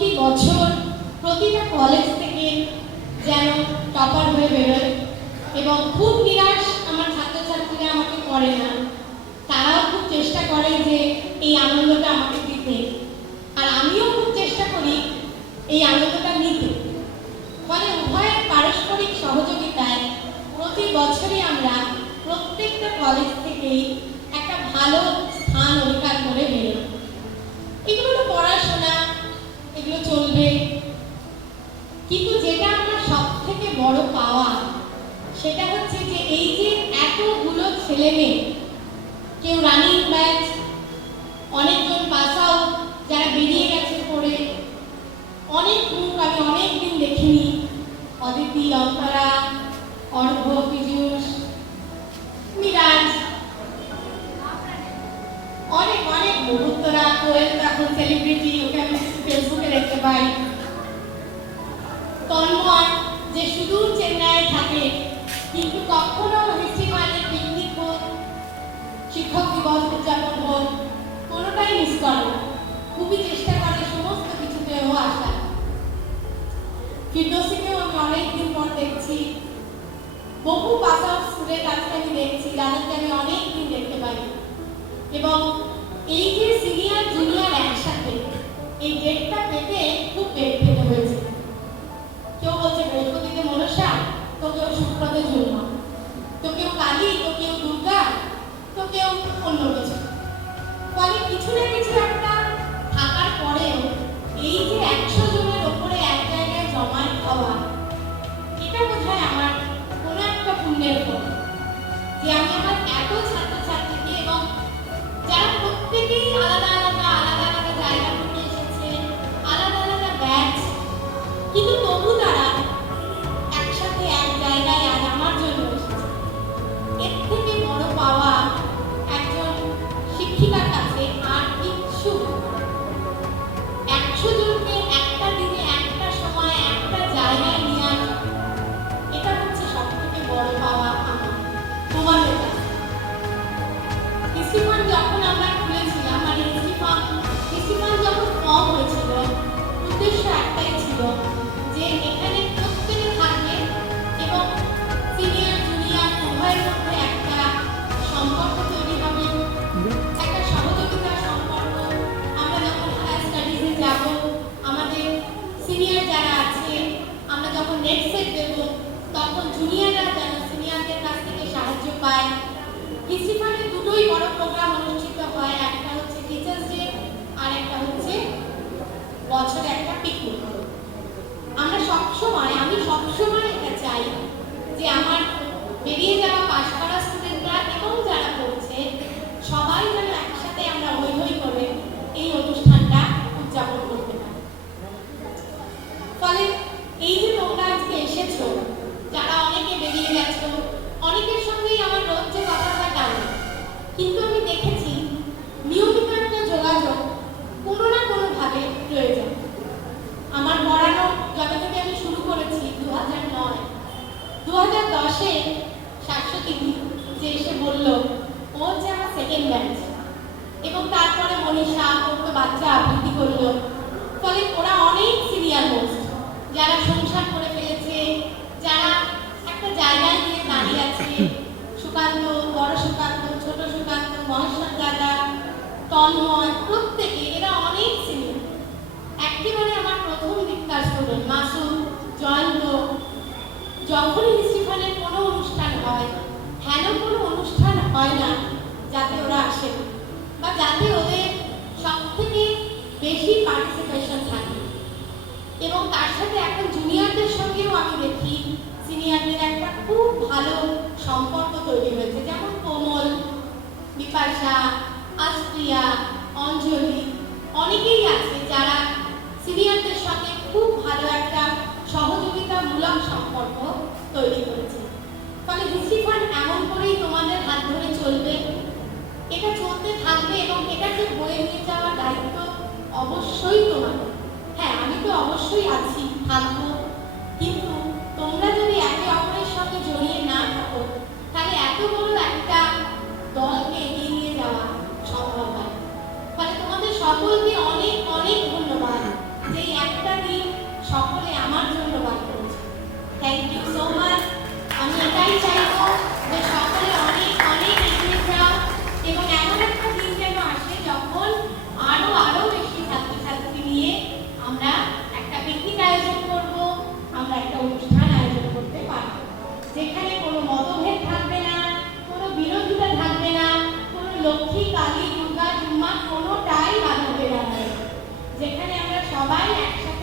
প্রতি বছর প্রতিটা কলেজ থেকে যেন টপার হয়ে বেরোয়, এবং খুব নিরাশ আমার ছাত্রছাত্রীরা আমাকে করে না, তারাও খুব চেষ্টা করে যে এই আনন্দটা আমাকে দিতে, আর আমিও খুব চেষ্টা করি এই আনন্দটা নিতে। ফলে উভয়ের পারস্পরিক সহযোগিতায় প্রতি বছরই আমরা প্রত্যেকটা কলেজ থেকেই একটা ভালো স্থান অধিকার করে বেরোই। এগুলো তো পড়াশোনা, এগুলো চলবে, কিন্তু যেটা আমার সব থেকে বড় পাওয়া সেটা হচ্ছে যে এই যে এতগুলো ছেলে মেয়ে, কেউ রানিং ব্যাচ, অনেকজন পাস আউট, যারা বেরিয়ে গেছে পড়ে, অনেক মুখ আমি অনেক দিন দেখিনি, অদিতি, অন্তরা, অর্ঘ, পীযূষ, মিরাজ, অনেক অনেক বহুতরা, কোয়েল তো এখন সেলিব্রিটি, ওকে আমি ফেসবুকে দেখতে পাই, তন্ময় যে সুদূর চেন্নাইয়ে থাকে কিন্তু কখনো হিস্ট্রি মানের পিকনিক হোক, শিক্ষক দিবস উদযাপন হোক, কোনোটাই মিস করে না, খুবই চেষ্টা করে সমস্ত কিছুতেও আসা। ফিরদৌসীকেও আমি অনেকদিন পর দেখছি, বহু পাস আউট স্টুডেন্ট আজকে আমি দেখছি যাদেরকে আমি অনেকদিন দেখতে পাই। এবং এই যে সিনিয়র জুনিয়র একসাথে, এই ডেটটা পেতে খুব পেট পেতে হয়েছে। কেউ বলছে বৃহস্পতিতে মনসা, তো কেউ শুক্রতে জন্ম, তো কেউ কালী, তো কেউ দুর্গা, তো কেউ অন্য কিছু। ফলে কিছু না কিছু একটা থাকার পরেও এই যে 100 জনের ওপরে এক জায়গায় জমায়েত হওয়া, এটা বোধহয় আমার কোনো একটা পুণ্যের ফল, যে আমি আমার এত ছাত্রছাত্রীকে, এবং যারা প্রত্যেকেই আলাদা আলাদা আলাদা আলাদা জায়গা থেকে এসেছে, আলাদা আলাদা ব্যাচ, কিন্তু তবু তারা একসাথে এক জায়গায় আজ আমার জন্য এসেছে। এর থেকে বড় পাওয়া একজন শিক্ষিকার কাছে আর কিচ্ছু। 100 জনকে একটা দিনে, একটা সময়, একটা জায়গায় নিয়ে আসা, এটা হচ্ছে সব থেকে বড় পাওয়া আমার তোমাদের কাছে। হিস্ট্রি ফান্ড যখন আমরা খুলেছিলাম, মানে হিস্ট্রি ফান্ড যখন ফর্ম হয়েছিল, উদ্দেশ্য একটাই ছিল যে এখানে প্রত্যেকে থাকবে এবং সিনিয়র জুনিয়র উভয়ের মধ্যে একটা সম্পর্ক তৈরি হবে, একটা সহযোগিতার সম্পর্ক। আমরা যখন হায়ার স্টাডিজে যাব, আমাদের সিনিয়র যারা আছে, আমরা যখন নেক্সট সেট দেব, তখন জুনিয়ররা যেন সিনিয়রদের কাছ থেকে সাহায্য পায়। হিস্ট্রি ফান্ডে দুটোই বড় প্রোগ্রাম অনুষ্ঠিত হয়, একটা হচ্ছে টিচার্স ডে, আর একটা হচ্ছে বছরে একটা পিকনিক। আমি সবসময় এটা চাই যে আমার বেরিয়ে যাওয়া পাশ করা স্টুডেন্টরা এবং যারা পড়ছে সবাই যেন একসাথে আমরা হই হই করে এই অনুষ্ঠানটা উদযাপন করতে পারি। ফলে এই যে তোমরা আজকে এসেছো, যারা অনেকে বেরিয়ে গেছো, অনেকের সঙ্গেই আমার রোজ যে কথা হয় তা না, কিন্তু আমি দেখেছি নিয়মিত একটা যোগাযোগ কোনো না কোনোভাবে প্রয়োজন। আমার পড়ানো যত থেকে আমি শুরু করেছি 2009, 2010-এ শাশ্বতী যে এসে বলল ও হচ্ছে আমার সেকেন্ড ব্যাচ, এবং তারপরে মনীষা, ওর তো বাচ্চা আবৃত্তি করলো। ফলে ওরা অনেক সিনিয়র মোস্ট, যারা সংসার করে ফেলেছে, যারা একটা জায়গায় গিয়ে দাঁড়িয়ে আছে, সুকান্ত, বড় সুকান্ত, ছোট সুকান্ত, মহেশ্বর দাদা, তন্ময়, প্রত্যেকে এরা অনেক সিনিয়র। একেবারে আমার প্রথম দিককার স্টুডেন্ট মাসুদ, জয়ন্ত, যখনই হিস্ট্রি ফান্ডের কোনো অনুষ্ঠান হয়, হেন কোনো অনুষ্ঠান হয় না যাতে ওরা আসে বা যাতে ওদের সব থেকে বেশি পার্টিসিপেশন থাকে। এবং তার সাথে এখন জুনিয়রদের সঙ্গেও আমি দেখি সিনিয়রদের একটা খুব ভালো সম্পর্ক তৈরি হয়েছে, যেমন কোমল, বিপাশা, আস্প্রিয়া, অঞ্জলি, অনেকেই আছে যারা সিনিয়রদের সঙ্গে খুব ভালো একটা সহযোগিতামূলক সম্পর্ক তৈরি করেছে। ফলে হিস্ট্রি ফান্ড এমন করেই তোমাদের হাত ধরে চলবে, এটা চলতে থাকবে, এবং এটাকে বয়ে নিয়ে যাওয়ার দায়িত্ব অবশ্যই তোমাদের। হ্যাঁ, আমি তো অবশ্যই আছি, থাকবো, কিন্তু তোমরা যদি একে অপরের সঙ্গে জড়িয়ে না থাকো, তাহলে এত বড় একটা দলকে এগিয়ে নিয়ে যাওয়া সম্ভব হয়। ফলে তোমাদের সকলকে অনেক অনেক ধন্যবাদ যে একটা যেখানে আমরা সবাই একসাথে